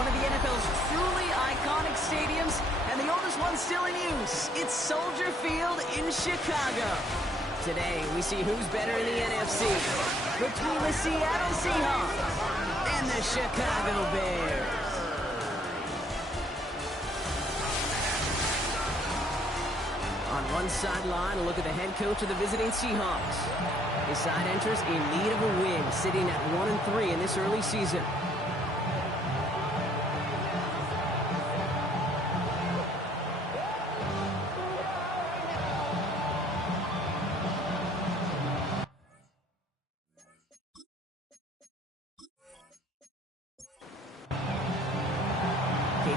one of the NFL's truly iconic stadiums, and the oldest one still in use. It's Soldier Field in Chicago. Today, we see who's better in the NFC between the Seattle Seahawks and the Chicago Bears. On one sideline, a look at the head coach of the visiting Seahawks. His side enters in need of a win, sitting at 1-3 in this early season.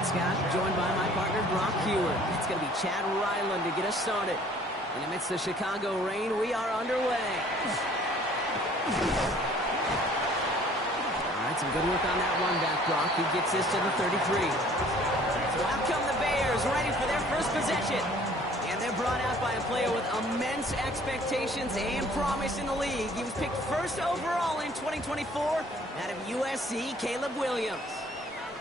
Scott, joined by my partner, Brock Hewer. It's going to be Chad Ryland to get us started. In the midst of Chicago rain, we are underway. All right, some good work on that run back, Brock. He gets this to the 33. So out come the Bears, ready for their first possession. And they're brought out by a player with immense expectations and promise in the league. He was picked first overall in 2024 out of USC, Caleb Williams.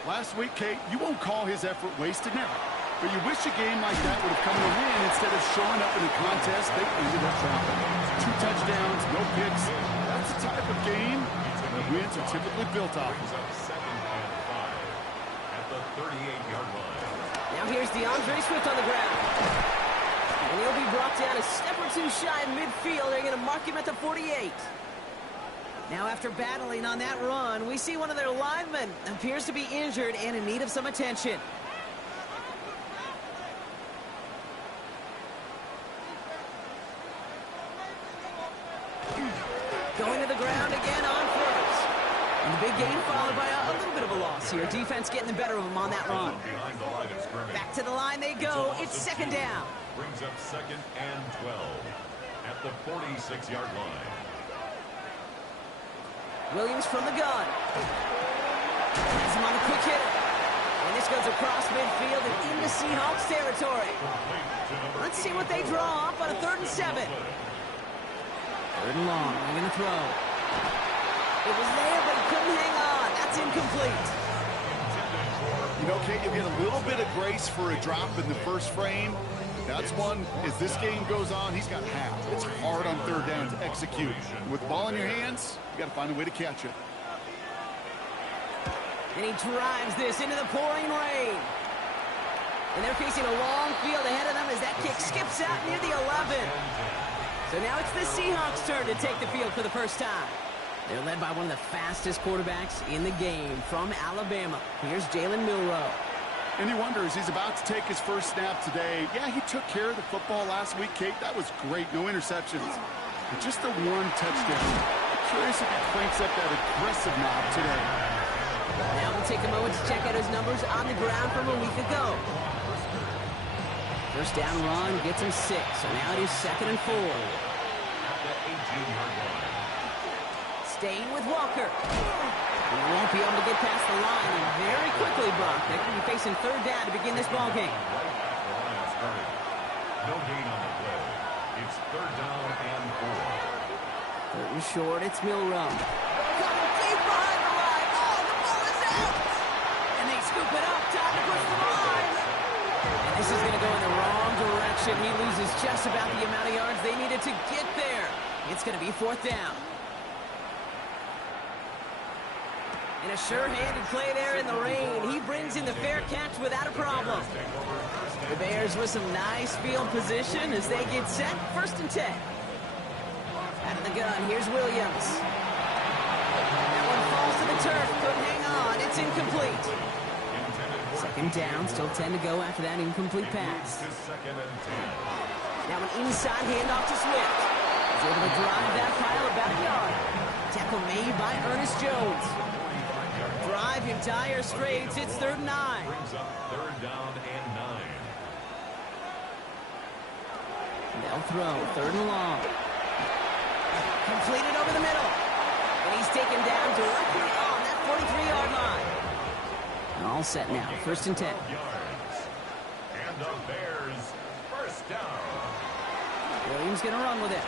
Last week, Kate, you won't call his effort wasted now. But you wish a game like that would have come to win instead of showing up in a contest they ended up dropping. 2 touchdowns, no picks. That's the type of game that wins are typically built off of. At the 38-yard line. Now here's DeAndre Swift on the ground. And he'll be brought down a step or two shy of midfield. They're going to mark him at the 48. Now, after battling on that run, we see one of their linemen appears to be injured and in need of some attention. Going to the ground again on first. And the big gain followed by a little bit of a loss here. Defense getting the better of them on that run. Back to the line they go. It's second down. Brings up 2nd and 12 at the 46-yard line. Williams from the gun. Has him on the quick hit. And this goes across midfield and into Seahawks territory. Let's see what they draw up on a 3rd and 7. 3rd and long. They're going to throw. It was there, but he couldn't hang on. That's incomplete. You know, Kate, you get a little bit of grace for a drop in the first frame. That's one, as this game goes on, he's got half. It's hard on 3rd down to execute. With the ball in your hands, you got to find a way to catch it. And he drives this into the pouring rain. And they're facing a long field ahead of them as that kick skips out near the 11. So now it's the Seahawks' turn to take the field for the first time. They're led by one of the fastest quarterbacks in the game from Alabama. Here's Jalen Milroe. And he wonders, he's about to take his first snap today. Yeah, he took care of the football last week, Kate. That was great. No interceptions. But just the 1 touchdown. I'm curious if he cranks up that aggressive knob today. Now we'll take a moment to check out his numbers on the ground from a week ago. First down run gets him 6. So now it is 2nd and 4. At the 18-yard line. Staying with Walker. He won't be able to get past the line, and very quickly, Brock, they're going to be facing 3rd down to begin this ball game. No gain on the play. It's 3rd down and 4. 3rd and short, it's Milroe. Coming deep behind the line. Oh, the ball is out! And they scoop it up. Time to push the line. And this is going to go in the wrong direction. He loses just about the amount of yards they needed to get there. It's going to be 4th down. And a sure-handed play there in the rain. He brings in the fair catch without a problem. The Bears with some nice field position as they get set. 1st and 10. Out of the gun, here's Williams. That one falls to the turf. Couldn't hang on. It's incomplete. 2nd down. Still 10 to go after that incomplete pass. Now an inside handoff to Swift. He's able to drive that pile about a yard. Tackle made by Ernest Jones. Drive him dire straits. It's 3rd and 9. Brings up 3rd down and 9. They'll throw 3rd and long. Completed over the middle. And he's taken down directly on that 43-yard line. All set now. 1st and 10. And the Bears 1st down. Williams going to run with it.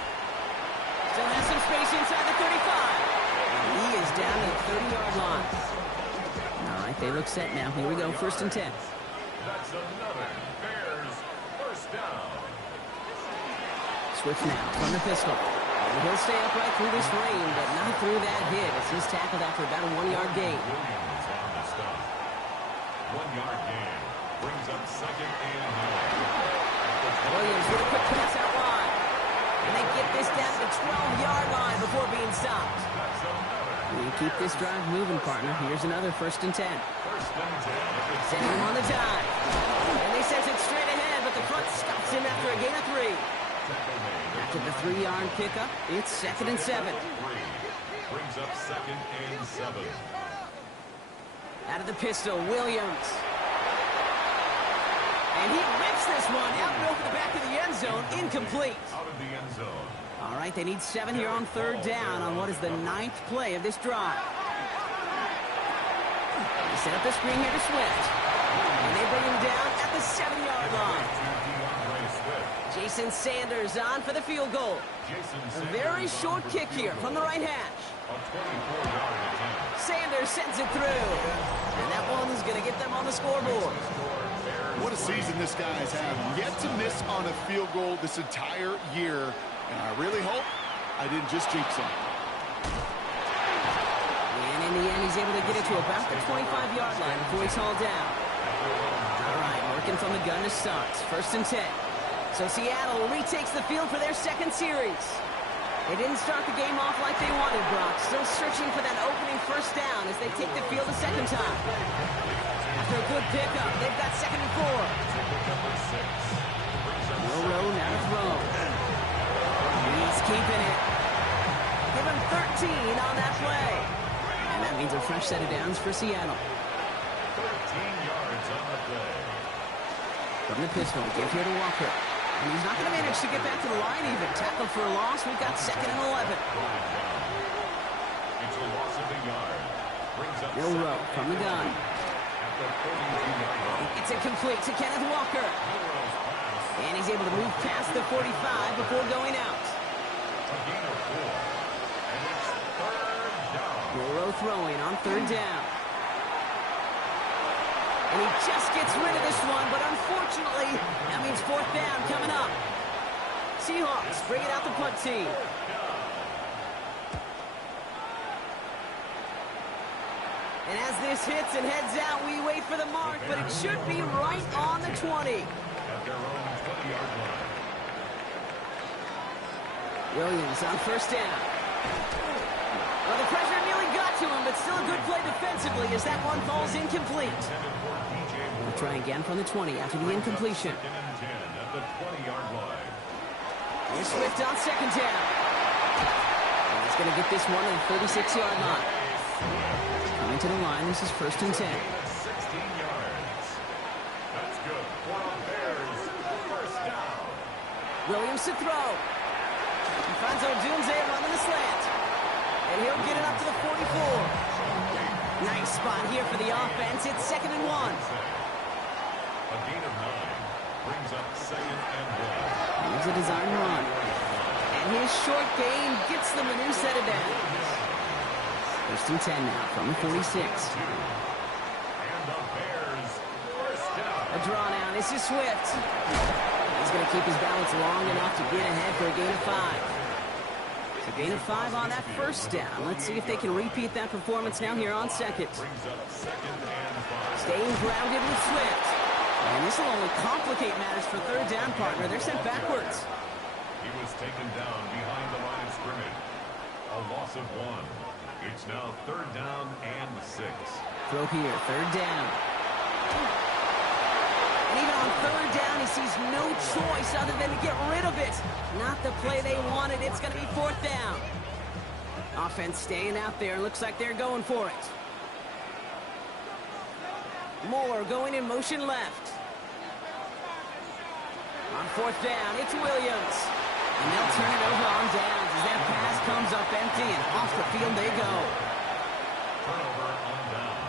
Still has some space inside the 35. And he is down to the 30-yard line. All right, right, they look set now. Here we go, 1st and 10. That's another Bears first down. Swift now from the pistol. And he'll stay upright through this rain, but not through that hit as he's tackled after about a 1-yard gain. Williams on the stop. 1-yard gain. Brings up 2nd and 9. Williams with a quick pass out wide. And they get this down to the 12-yard line before being stopped. We keep this drive moving, partner. Here's another 1st and 10. Sending him on the dive. And they send it straight ahead, but the front stops him after a gain of 3. After the 3-yard pickup, it's 2nd and 7. Brings up 2nd and 7. Out of the pistol, Williams. And he rips this one out and over the back of the end zone, incomplete. Out of the end zone. All right, they need 7 here on 3rd down on what is the 9th play of this drive. They set up the screen here to Swift. And they bring him down at the 7-yard line. Jason Sanders on for the field goal. A very short kick here from the right hash. Sanders sends it through. And that one is going to get them on the scoreboard. What a season this guy's had. Yet to miss on a field goal this entire year. And I really hope I didn't just jinx him. And in the end, he's able to get it to about the 25-yard line before he's hauled down. All right, working from the gun to start. 1st and 10. So Seattle retakes the field for their 2nd series. They didn't start the game off like they wanted, Brock. Still searching for that opening 1st down as they take the field a 2nd time. After a good pickup, they've got 2nd and 4. Rowe now to throw. He's keeping it. Give him 13 on that play. And that means a fresh set of downs for Seattle. 13 yards on the play. From the pistol, give here to Walker. And he's not going to manage to get back to the line even. Tackled for a loss. We've got 2nd and 11. It's a loss of a yard. Brings up Milroe from the gun. at the 42-yard line. It's incomplete to Kenneth Walker. And he's able to move past the 45 before going out. A gain of 4. And it's 3rd down. Milroe throwing on 3rd down. And he just gets rid of this one, but unfortunately, that means 4th down coming up. Seahawks bring it out the punt team. And as this hits and heads out, we wait for the mark, but it should be right on the 20. At their own 20-yard line. Williams on 1st down. Well, the pressure nearly got to him, but still a good play defensively as that one falls incomplete. We'll try again from the 20 after the incompletion. 2nd and 10 at the 20-yard line. Here's Swift on 2nd down. And he's going to get this one to the 36-yard line. Coming to the line, this is 1st and 10. 16 yards. That's good for the Bears. 1st down. Williams to throw. He finds Odunze running the slant. And he'll get it up to the 44. Nice spot here for the offense. It's 2nd and 1. A gain of 9. Brings up 2nd and 1. Here's a design run. And his short gain gets them a new set of downs. 1st and 10 now from the 46. And the Bears 1st down. A draw now. This is Swift. He's going to keep his balance long enough to get ahead for a gain of 5. So gain of 5 on that 1st down. Let's see if they can repeat that performance now here on 2nd. Brings up 2nd and 5. Staying grounded with Swift. And this will only complicate matters for 3rd down, partner. They're sent backwards. He was taken down behind the line of scrimmage. A loss of 1. It's now 3rd down and 6. Throw here, 3rd down. And even on 3rd down, he sees no choice other than to get rid of it. Not the play they wanted. It's going to be 4th down. Offense staying out there. Looks like they're going for it. Moore going in motion left. On 4th down, it's Williams. And they'll turn it over on downs as that pass comes up empty and off the field they go. Turnover on down.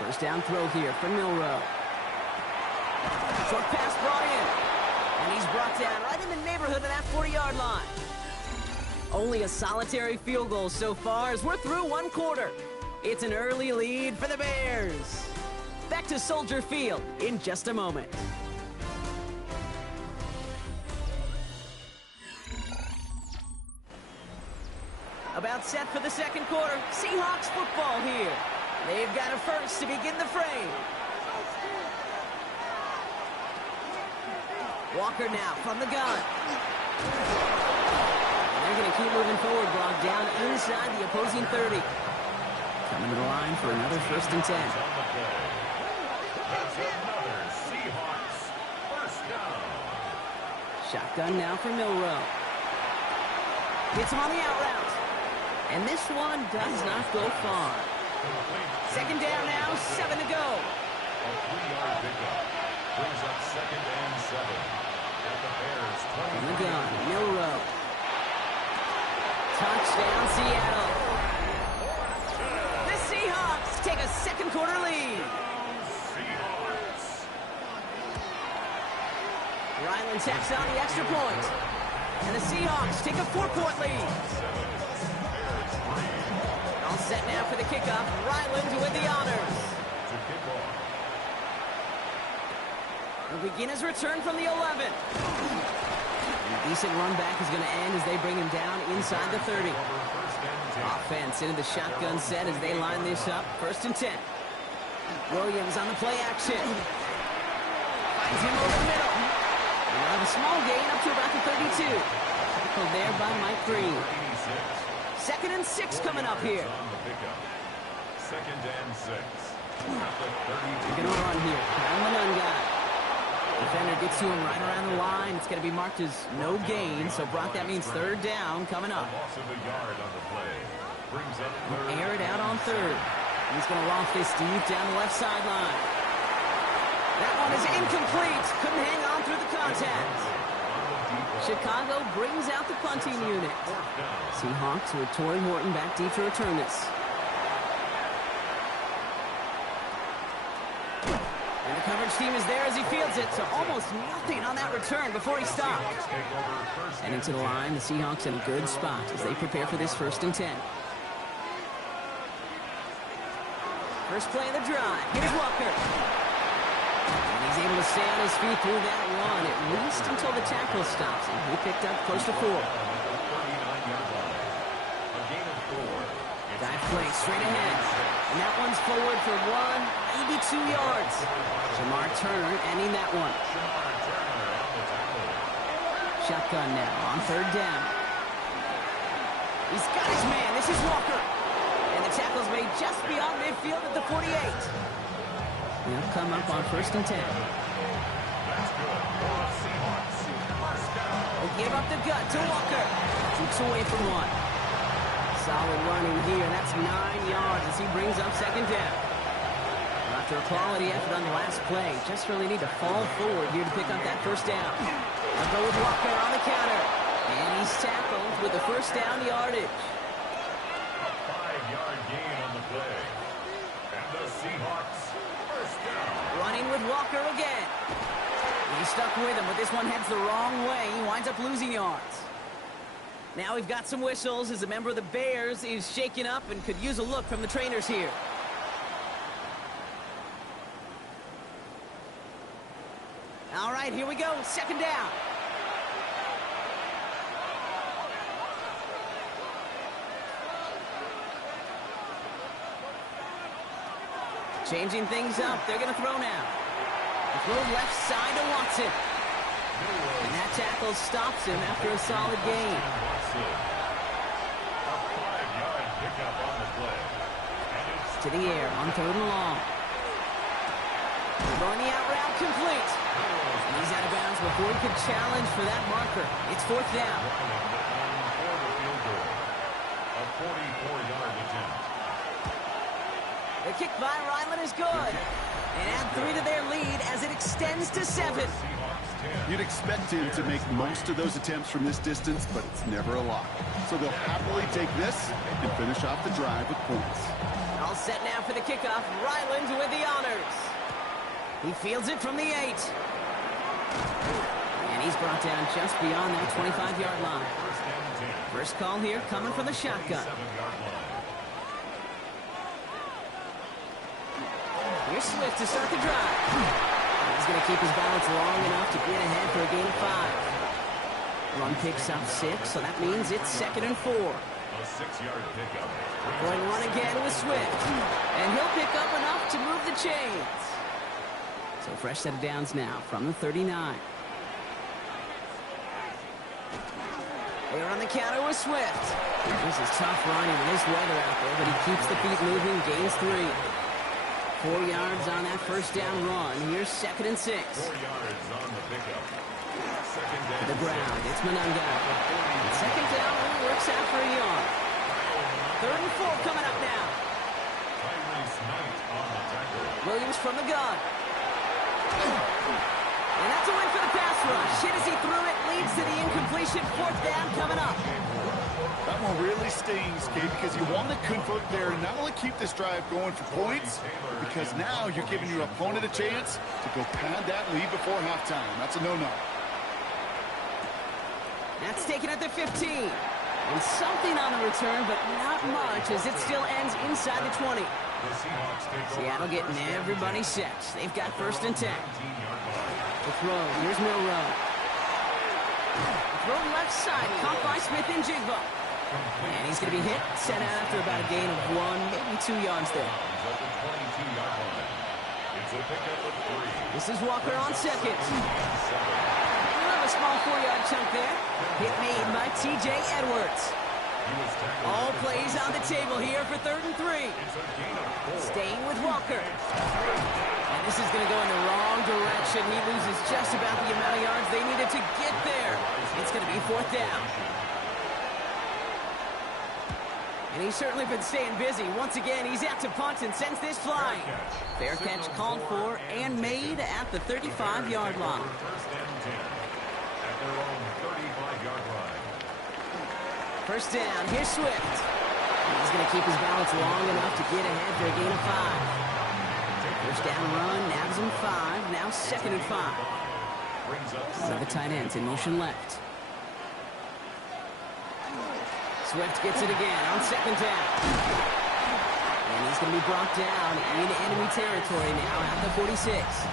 1st down throw here for Milroe. Short pass brought in. And he's brought down right in the neighborhood of that 40-yard line. Only a solitary field goal so far as we're through 1 quarter. It's an early lead for the Bears. Back to Soldier Field in just a moment. About set for the second quarter. Seahawks football here. They've got a first to begin the frame. Walker now from the gun. They're going to keep moving forward, Brock, down inside the opposing 30. Coming to the line for another 1st and 10. That's another Seahawks first down. Shotgun now for Milrow. Gets him on the out route. And this one does not go far. Second down now, 7 to go. A 3-yard pickup brings up 2nd and 7. At the Bears 20. From the gun, Milrow. Touchdown, Seattle. The Seahawks take a second quarter lead. Seahawks. Ryland tacks on the extra point. And the Seahawks take a 4-point lead. All set now for the kickoff. Ryland with the honors. To kick off. He'll begin his return from the 11. And a decent run back is going to end as they bring him down inside the 30. Offense into the shotgun set as they line this up. 1st and 10. Williams on the play action. Finds him over the middle. And they'll have a small gain up to about the 32. Tackled there by Mike Green. 2nd and 6 coming up here. 2nd and 6. They're going to run here. Down the nun guy. Defender gets to him right around the line. It's going to be marked as no gain. So, Brock, that means 3rd down coming up. Loss of a yard on the play. Brings up 3rd. Air it out on 3rd. He's going to loft this deep down the left sideline. That one is incomplete. Couldn't hang on through the contact. Chicago brings out the punting unit. Seahawks with Torrey Horton back deep to return this. And the coverage team is there as he fields it, so almost nothing on that return before he stopped. And into the line, the Seahawks in a good spot as they prepare for this 1st and 10. First play of the drive. Here's Walker. And he's able to stay on his feet through that run, at least until the tackle stops him. He picked up close to 4. Dive play straight ahead. And that one's forward for 82 yards. Jamar Turner ending that one. Shotgun now on 3rd down. He's got his man. This is Walker. And the tackle's made just beyond midfield at the 48. They'll come up on 1st and 10. They'll give up the gut to Walker. Keeps away from 1. Solid running here. That's 9 yards as he brings up 2nd down. After a quality effort on the last play, just really need to fall forward here to pick up that 1st down. They'll go with Walker on the counter. And he's tackled with the 1st down yardage. A 5-yard gain on the play. And the Seahawks first down. Running with Walker again. He's stuck with him, but this one heads the wrong way. He winds up losing yards. Now we've got some whistles as a member of the Bears is shaken up and could use a look from the trainers here. All right, here we go. 2nd down. Changing things up. They're going to throw now. The throw left side to Watson. And that tackle stops him after a solid gain. A 5-yard pickup on the play. And it's To the air on 3rd and long. Throwing the out route complete. And he's out of bounds before he could challenge for that marker. It's 4th down. for the field goal. A 44-yard attempt. The kick by Ryland is good. And add 3 to their lead as it extends to 7. Seahawks 10. You'd expect him to make most of those attempts from this distance, but it's never a lot. So they'll happily take this and finish off the drive with points. All set now for the kickoff. Ryland with the honors. He fields it from the 8. And he's brought down just beyond that 25-yard line. First and 10. First call here coming from the shotgun. 7-yard line. Here's Swift to start the drive. He's going to keep his balance long enough to get ahead for a gain of 5. Run picks up 6, so that means it's 2nd and 4. A 6-yard pickup. Going run again with Swift. And he'll pick up enough to move the chains. So fresh set of downs now from the 39. They're on the counter with Swift. This is tough running with this weather out there, but he keeps the feet moving, gains 3. 4 yards on that first down run. Here's 2nd and 6. 4 yards on the pickup. Second down. To the ground, it's Manunga. And 2nd down only works out for a yard. 3rd and 4 coming up now. Tyrese Knight on the tackle. Williams from the gun. And that's a win for the pass rush. Hit as he threw it, leads to the incompletion. 4th down coming up. That one really stings, Kate, because you want to convert there and not only keep this drive going for points, because now you're giving your opponent a chance to go pad that lead before halftime. That's a no-no. That's taken at the 15. And something on the return, but not much, as it still ends inside the 20. Seattle getting everybody set. They've got 1st and 10. The throw. Here's Milrow. Throw left side. Caught by Smith and Jigba. And he's going to be hit. Set out after about a gain of 1, maybe 2 yards there. This is Walker on 2nd. A small 4-yard chunk there. Hit made by T.J. Edwards. All plays on the table here for 3rd and 3. Staying with Walker. And this is going to go in the wrong direction. He loses just about the amount of yards they needed to get there. It's going to be 4th down. And he's certainly been staying busy. Once again, he's out to punt and sends this flying. Fair catch called for and made at the 35-yard line. Their own 35-yard line. 1st down, here's Swift. He's going to keep his balance long enough to get ahead for a gain of 5. 1st down run, nabs him 5, now 2nd and 5. One of the tight ends in motion left. Swift gets it again on 2nd down. And he's going to be brought down into enemy territory now at the 46.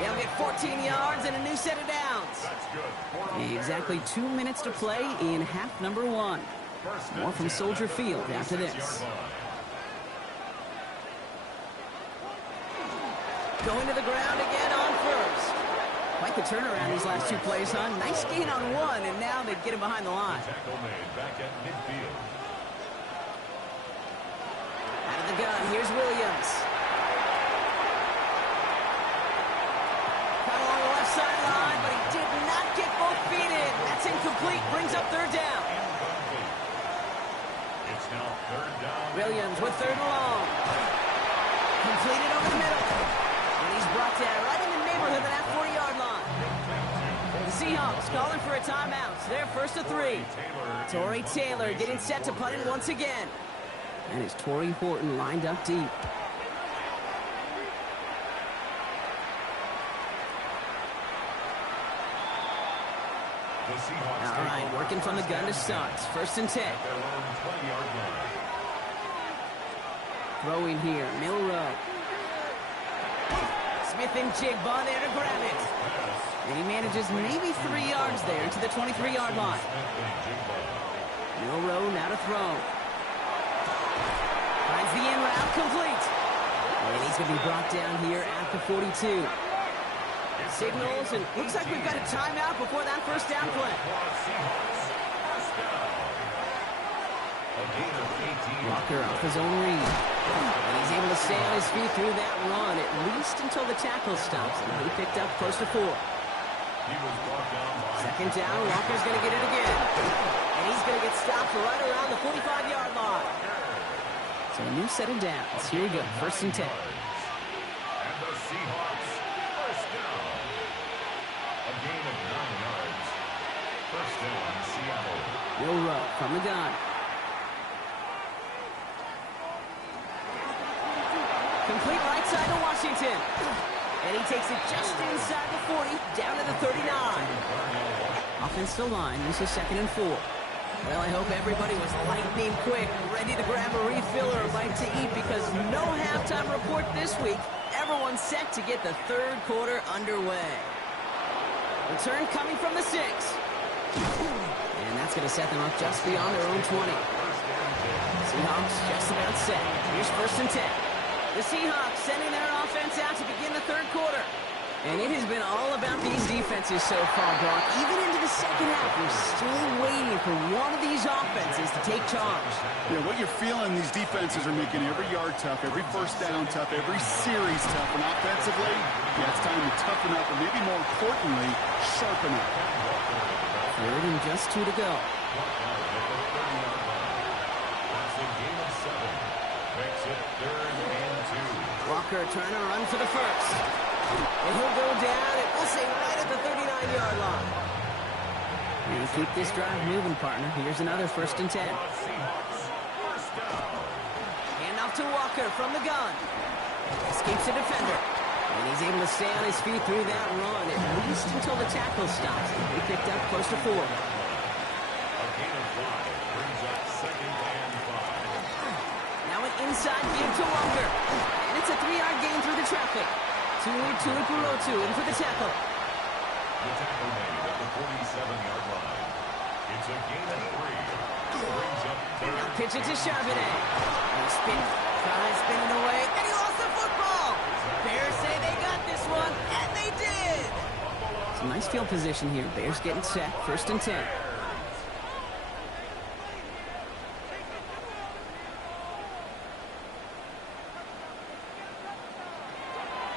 They'll get 14 yards and a new set of downs. Exactly 2 minutes to play in half number 1. More from Soldier Field after this. Going to the ground again on 1st. Quite the turnaround these last 2 plays, huh? Nice gain on 1, and now they get him behind the line. Tackle made back at midfield. Out of the gun, here's Williams. Sideline, but he did not get both feet in. That's incomplete. Brings up 3rd down. It's now 3rd down. Williams with 3rd and long. Completed over the middle. And he's brought down right in the neighborhood of that 40-yard line. The Seahawks calling for a timeout. They're 1st and 3. Torrey Taylor getting set to punt it once again. And it's Torrey Horton lined up deep. All right, working from the gun to start. 1st and 10. Throwing here, Milrow. Smith and Jigba there to grab it. And he manages maybe 3 yards there to the 23-yard line. Milrow now to throw. Finds the in route complete. And he's going to be brought down here at the 42. Signals, and looks like we've got a timeout before that 1st down play. Walker off his own read. And he's able to stay on his feet through that run, at least until the tackle stops him. He picked up close to 4. 2nd down, Walker's going to get it again. And he's going to get stopped right around the 45-yard line. So a new set of downs. Here we go, 1st and 10. And the Seahawks, 1st down. A gain of 9 yards. 1st down, Seattle. Milrow from the gun. Complete right side to Washington. And he takes it just inside the 40, down to the 39. Offensive line, this is 2nd and 4. Well, I hope everybody was lightning quick, ready to grab a refill or a bite to eat, because no halftime report this week. Everyone's set to get the third quarter underway. Return coming from the 6. And that's going to set them up just beyond their own 20. Seahawks just about set. Here's 1st and 10. The Seahawks sending their offense out to begin the third quarter. And it has been all about these defenses so far, Brock. Even into the second half, we're still waiting for one of these offenses to take charge. Yeah, what you're feeling, these defenses are making every yard tough, every first down tough, every series tough. And offensively, yeah, it's time to toughen up, and maybe more importantly, sharpen up. 3rd and just 2 to go. Walker trying to run for the first. And he'll go down, and we'll say right at the 39-yard line. And keep this drive moving, partner. Here's another 1st and 10. Hand off to Walker from the gun. Escapes the defender. And he's able to stay on his feet through that run, at least until the tackle stops. He picked up close to 4. Now an inside give to Walker. And it's a 3-yard gain through the traffic. Tuipulotu in for the tackle. The tackle made at the 47-yard line. It's a gain of 3. Brings up third. Now pitch it to Charbonnet. And he spins, tries spinning away, and he lost the football. Bears say they got this one, and they did. Some nice field position here. Bears getting set. 1st and 10.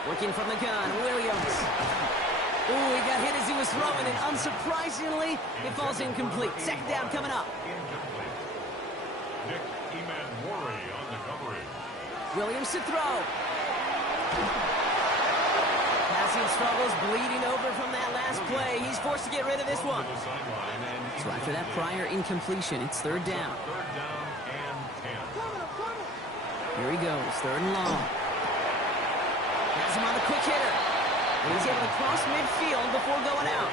Working from the gun, Williams. Ooh, he got hit as he was throwing, and unsurprisingly, it falls incomplete. 2nd down coming up. Nick Emanwari on the coverage. Williams to throw. Passing struggles, bleeding over from that last play. He's forced to get rid of this one. So after that prior incompletion, it's 3rd down. 3rd down and 10. Here he goes, 3rd and long. Has him on the quick hitter. And he's able to cross midfield before going out.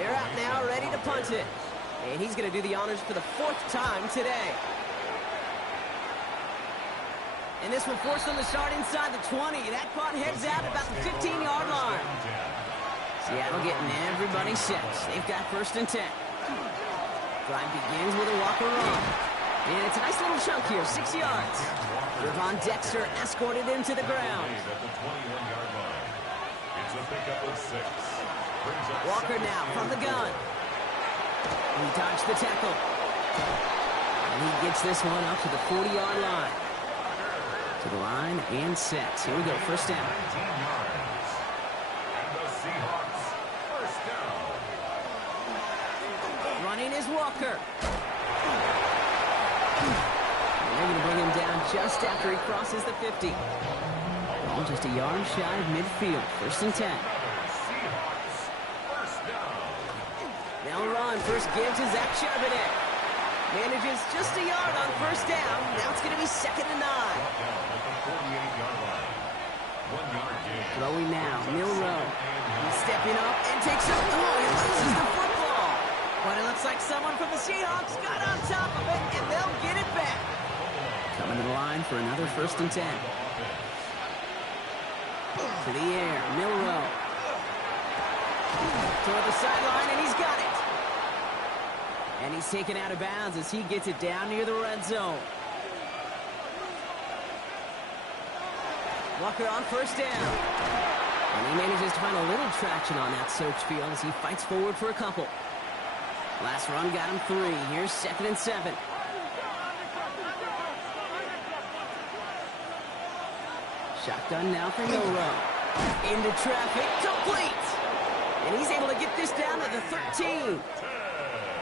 They're out now, ready to punt it. And he's going to do the honors for the 4th time today. And this will force them to start inside the 20. That punt heads out about the 15-yard line. Seattle getting everybody set. They've got 1st and 10. Drive begins with a Walker run. And it's a nice little chunk here, 6 yards. Ravon Dexter escorted him to the ground. At the 21-yard line. It's a pickup of 6. Walker now from the gun. He dodged the tackle. And he gets this one up to the 40-yard line. To the line and set. Here we go, 1st down. 19 yards. And the Seahawks, 1st down. Running is Walker. And they're going to bring him down just after he crosses the 50. Ball just a yard shy of midfield. 1st and 10. Seahawks, 1st down. Now run. First give to Zach Charbonnet. Manages just a yard on 1st down. Now it's going to be 2nd and 9. At the 48-yard line. 1-yard gain. Throwing now. Milrow. He's stepping up and takes a... Oh, he loses the football. But it looks like someone from the Seahawks got on top of it, and they'll get it back. Coming to the line for another 1st and 10. To the air. Milrow. Toward the sideline, and he's got it. And he's taken out of bounds as he gets it down near the red zone. Walker on 1st down. And he manages to find a little traction on that search field as he fights forward for a couple. Last run got him 3. Here's 2nd and 7. Shotgun now for Milrow. Into traffic, complete! And he's able to get this down to the 13.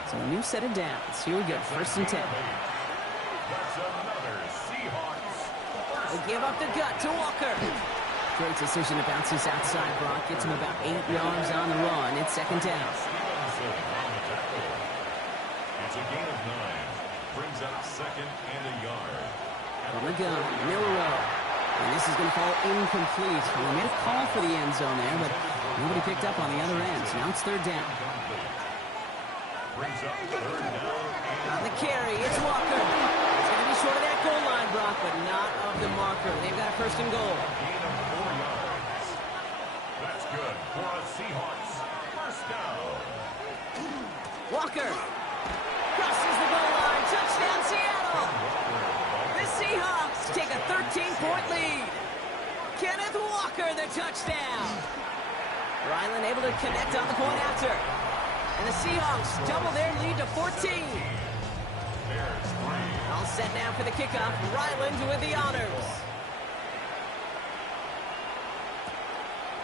So a new set of downs. Here we go, 1st and 10. That's another Seahawks. They give up the gut to Walker. Great decision to bounce this outside. Brock gets him about 8 yards on the run. It's 2nd down. Stevenson on the tackle. It's a gain of 9. Brings up 2nd and a yard. From the gun, Milrow. And this is going to fall incomplete. Well, they made a call for the end zone there, but nobody picked up on the other end. So now it's 3rd down. Brings up third down. On the carry, it's Walker. He's going to be short of that goal line, Brock, but not of the marker. They've got a first and goal. Gain of 4 yards. That's good for a Seahawks first down. Walker crosses the goal line. Touchdown, Seattle. The Seahawks take a 13-point lead. Kenneth Walker, the touchdown. Ryland able to connect on the point after. And the Seahawks double their lead to 14. All set now for the kickoff. Ryland with the honors.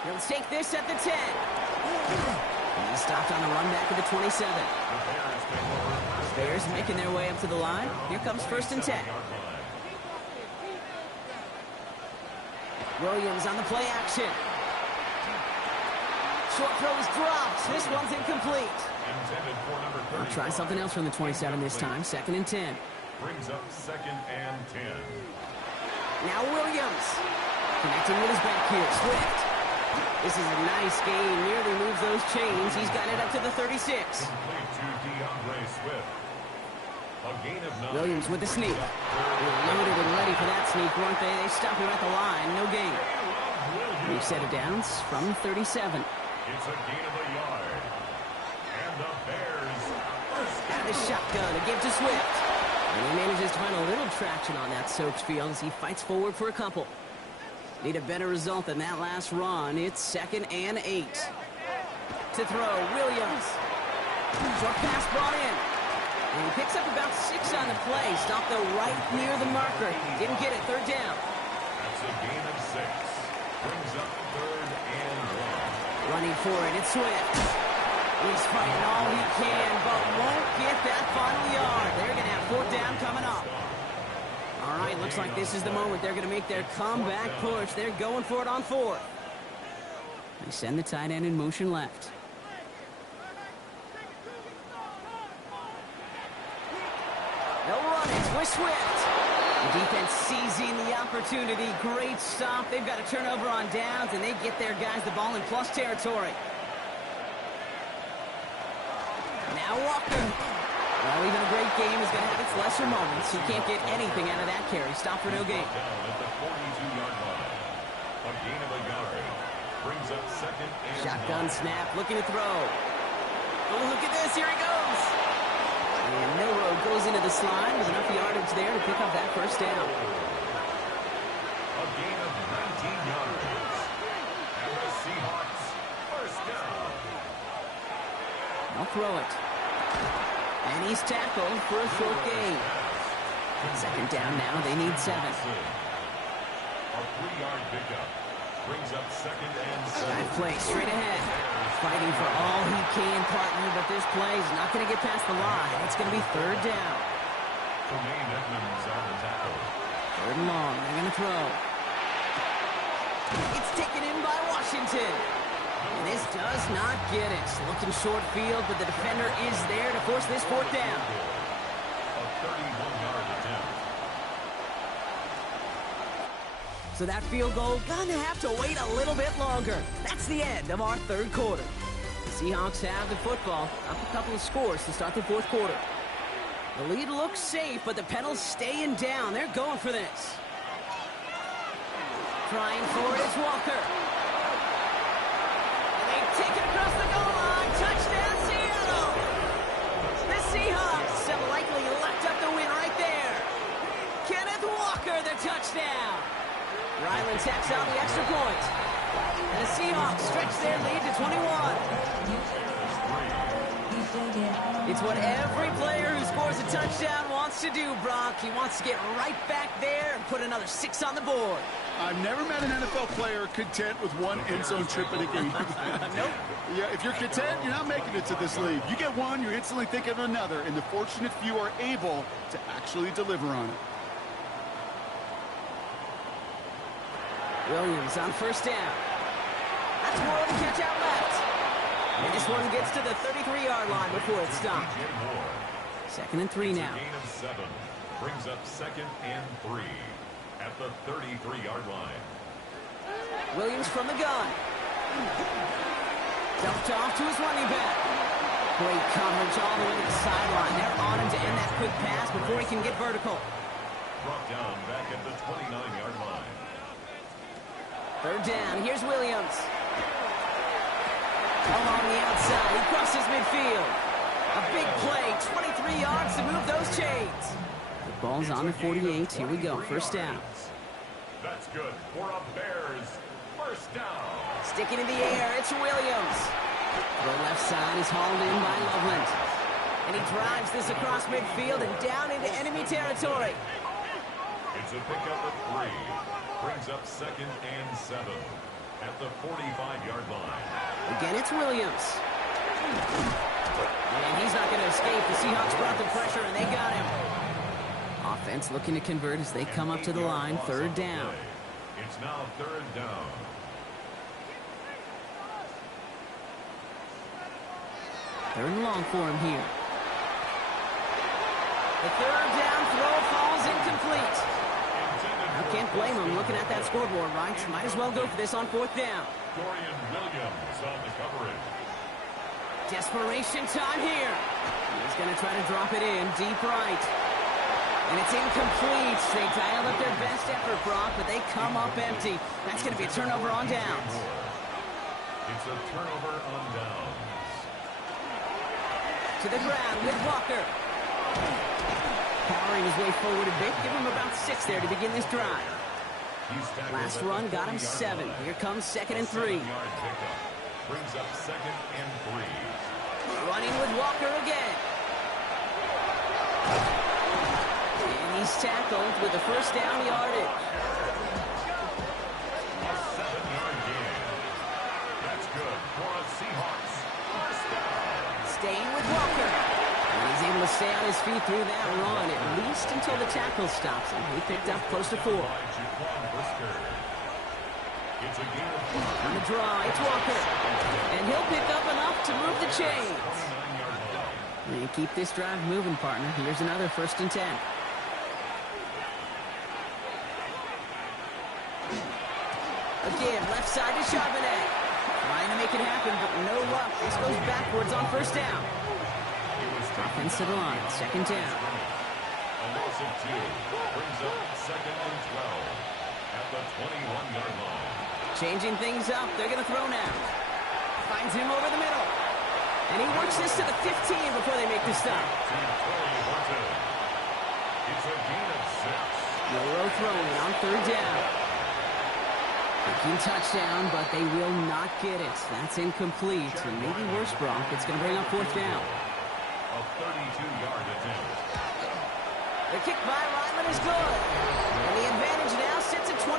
He'll take this at the 10. He's stopped on the run back at the 27. Bears making their way up to the line. Here comes first and 10. Williams on the play action. Short throw is dropped. This one's incomplete. We'll try something else from the 27 this time. Second and 10. Brings up second and 10. Now Williams connecting with his back here. Swift. This is a nice game. Nearly moves those chains. He's got it up to the 36. Complete to DeAndre Swift. A gain of 9. Williams with the sneak. They were loaded and ready for that sneak, weren't they? They stop him at the line. No gain. We've set it downs from 37. It's a gain of a yard. And the Bears first Out of the shotgun, a give to Swift. And he manages to find a little traction on that soaked field as he fights forward for a couple. Need a better result than that last run. It's second and 8. To throw, Williams. Short pass brought in. And he picks up about 6 on the play. Stopped though right near the marker. Didn't get it. Third down. That's a gain of 6. Brings up third and 1. Running for it, it's Swift. He's fighting all he can, but won't get that final yard. They're going to have fourth down coming up. All right, looks like this is the moment they're going to make their comeback push. They're going for it on fourth. They send the tight end in motion left. They'll run it with Swift. The defense seizing the opportunity. Great stop. They've got a turnover on downs, and they get their guys the ball in plus territory. Now Walker. Well, even a great game is going to have its lesser moments. You can't get anything out of that carry. Stop for no gain. Down at the 42-yard line. A gain of a yard. Brings up second and Shotgun 9. snap, looking to throw. Oh, look at this. Here he goes. And Milrow goes into the slide with enough yardage there to pick up that first down. A gain of 19 yards. And the Seahawks first down. They'll throw it. And he's tackled for a short gain. Second down now. They need 7. A 3-yard pickup. Brings up second and 7. That play straight ahead. Fighting for all he can, partner, but this play is not going to get past the line. It's going to be third down. Tremaine Edmonds on the tackle. Third and long. They're going to throw. It's taken in by Washington. And this does not get it. Looking short field, but the defender is there to force this fourth down. A 31-yard attempt. So that field goal gonna have to wait a little bit longer. That's the end of our third quarter. The Seahawks have the football, up a couple of scores to start the fourth quarter. The lead looks safe, but the Penals staying down. They're going for this. Trying for it is Walker. And they take it across the goal line. Touchdown, Seattle! The Seahawks have likely locked up the win right there. Kenneth Walker, the touchdown. Ryland tacks on the extra point. And the Seahawks stretch their lead to 21. It's what every player who scores a touchdown wants to do, Brock. He wants to get right back there and put another 6 on the board. I've never met an NFL player content with one end zone trip in a game. Nope. Yeah, if you're content, you're not making it to this league. You get one, you instantly think of another, and the fortunate few are able to actually deliver on it. Williams on first down. That's more of the catch out left. And this one gets to the 33-yard line before it's stopped. Second and 3 now. Gain of 7. Brings up second and 3 at the 33-yard line. Williams from the gun. Dumped off to his running back. Great coverage all the way to the sideline. They're on him to end that quick pass before he can get vertical. Brought down back at the 29-yard line. Third down. Here's Williams. Along the outside. He crosses midfield. A big play. 23 yards to move those chains. The ball's on the 48. Here we go. First down. That's good for a Bears first down. Sticking in the air. It's Williams. The left side is hauled in by Loveland. And he drives this across midfield and down into enemy territory. It's a pickup of 3. Brings up 2nd and 7 at the 45-yard line. Again, it's Williams. And he's not going to escape. The Seahawks brought the pressure, and they got him. Offense looking to convert as they come up to the line. Third down. It's now 3rd down. Third and long for him here. The third down throw falls incomplete. I can't blame him looking at that scoreboard, right? Might as well go for this on 4th down. Dorian Williams on the coverage. Desperation time here. He's going to try to drop it in deep right. And it's incomplete. They dialed up their best effort, Brock, but they come up empty. That's going to be a turnover on downs. It's a turnover on downs. To the ground with Walker. Powering his way forward a bit. Give him about 6 there to begin this drive. Last run got him 7. Here comes 2nd and 3. Brings up 2nd and 3. Running with Walker again. And he's tackled with the first down yardage. A 7-yard gain. That's good for a Seahawks first down. Staying with Walker. And he's able to stay on his feet through that run, at least until the tackle stops him. He picked up close to 4. It's a gain of 4. On the draw, it's Walker. And he'll pick up enough to move the chains. And keep this drive moving, partner. Here's another 1st and 10. Again, left side to Charbonnet. Trying to make it happen, but no luck. This goes backwards on 1st down. Offense to the line, 2nd down. A loss of 2 brings up 2nd and 12 at the 21-yard line. Changing things up. They're going to throw now. Finds him over the middle. And he works this to the 15 before they make the stop. It's a gain of 6. Yoro throwing on 3rd down. Thinking touchdown, but they will not get it. That's incomplete. And maybe worse, Brock. It's going to bring up 4th down. A 32-yard attempt. The kick by Ryman is good. And the advantage now sits at 24.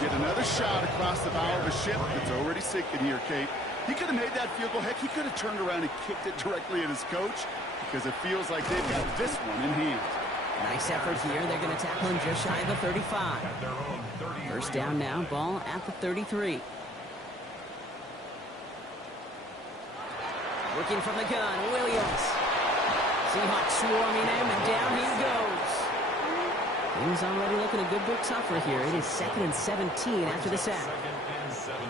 Get another shot across the bow of a ship that's already sinking here, Kate. He could have made that field goal. Heck, he could have turned around and kicked it directly at his coach because it feels like they've got this one in hand. Nice effort here. They're going to tackle him just shy of the 35. At their own 33. First down now, ball at the 33. Working from the gun, Williams. Seahawks swarming him, and down he goes. Things already looking a good bit tougher here. It is 2nd and 17 after the sack. 2nd and 17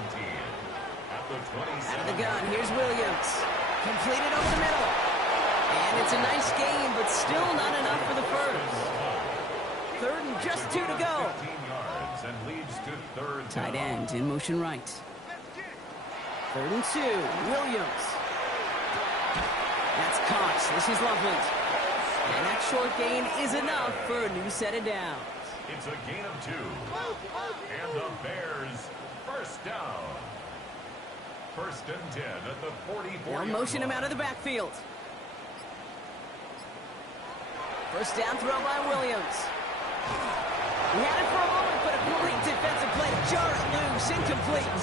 at the 27. Out of the gun, here's Williams. Completed over the middle. And it's a nice game, but still not enough for the first. 3rd and just 2 to go. 15 yards and leads to 3rd Tight down. end in motion right. 3rd and 2, Williams. That's caught. This is Loveland. And that short gain is enough for a new set of downs. It's a gain of 2. And the Bears first down. 1st and 10 at the 44. They'll motion him out of the backfield. First down throw by Williams. He had it for a moment, but a great defensive play to jar it loose. Incomplete.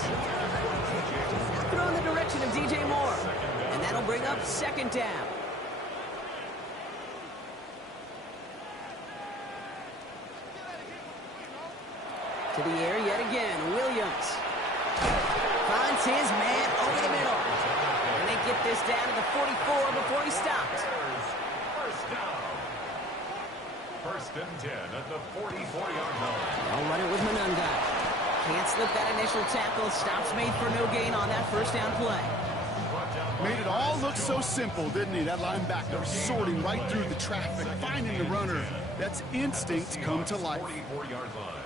Throw in the direction of DJ Moore. And that'll bring up 2nd down. To the air yet again. Williams finds his man over the middle. And they get this down to the 44 before he stopped. First down. 1st and 10 at the 44-yard line. They'll run it with Manunga. Can't slip that initial tackle. Stops made for no gain on that first down play. Brought to Made it all look so simple, didn't he? That linebacker sorting right through the traffic, finding the runner. That's instinct come to life. 44-yard line.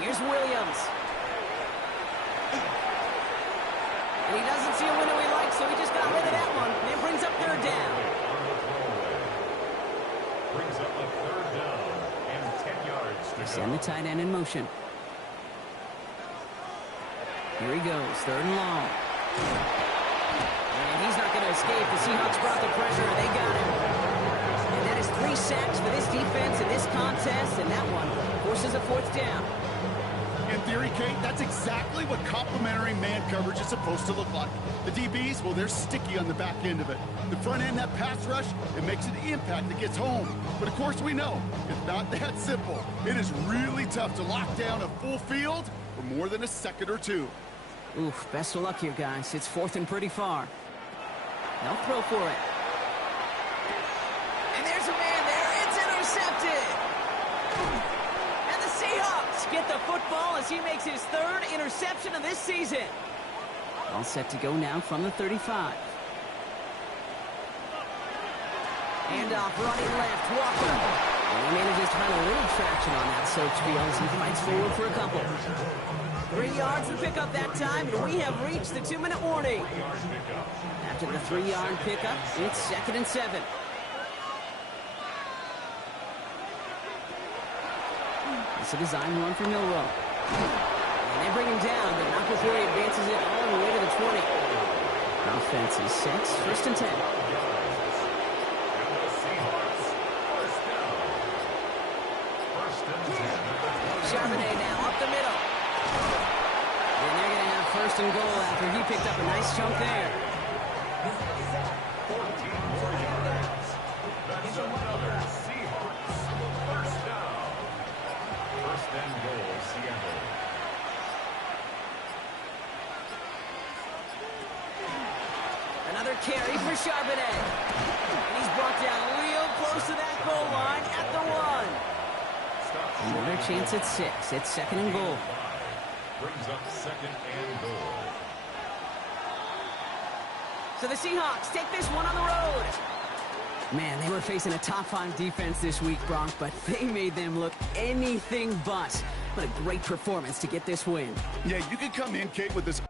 Here's Williams. And he doesn't see a window he likes, so he just got rid of that one. And it brings up third down. Brings up a third down and 10 yards to go. Send the tight end in motion. Here he goes, third and long. And he's not going to escape. The Seahawks brought the pressure, and they got him. And that is 3 sacks for this defense in this contest, and that one forces a fourth down. In theory, Kate, that's exactly what complementary man coverage is supposed to look like. The DBs, well, they're sticky on the back end of it. The front end, that pass rush, it makes an impact that gets home. But of course we know, it's not that simple. It is really tough to lock down a full field for more than a second or two. Oof, best of luck here, guys. It's fourth and pretty far. They'll throw for it. And there's a man there. It's intercepted. And the Seahawks get the football as he makes his third interception of this season. All set to go now from the 35. Handoff running left. Walker. And he manages to find a little traction on that soaked field as he fights forward for a couple. 3 yards to pick up that time, and we have reached the 2-minute warning. After the 3-yard pickup, it's 2nd and 7. It's a design run for Milrow. And they bring him down, but not before he advances it all the way to the 20. Offense is set, 1st and 10. Charbonnet now up the middle. And they're going to have 1st and goal after he picked up a nice chunk there. 14 more yards. That's another Seahawks. 1st down. 1st and goal, Seattle. Another carry for Charbonnet. And he's brought down real close to that goal line at the 1. Another chance at 6. It's 2nd and goal. Brings up 2nd and goal. So the Seahawks take this one on the road. Man, they were facing a top 5 defense this week, Bronx, but they made them look anything but. What a great performance to get this win. Yeah, you can come in, Kate, with this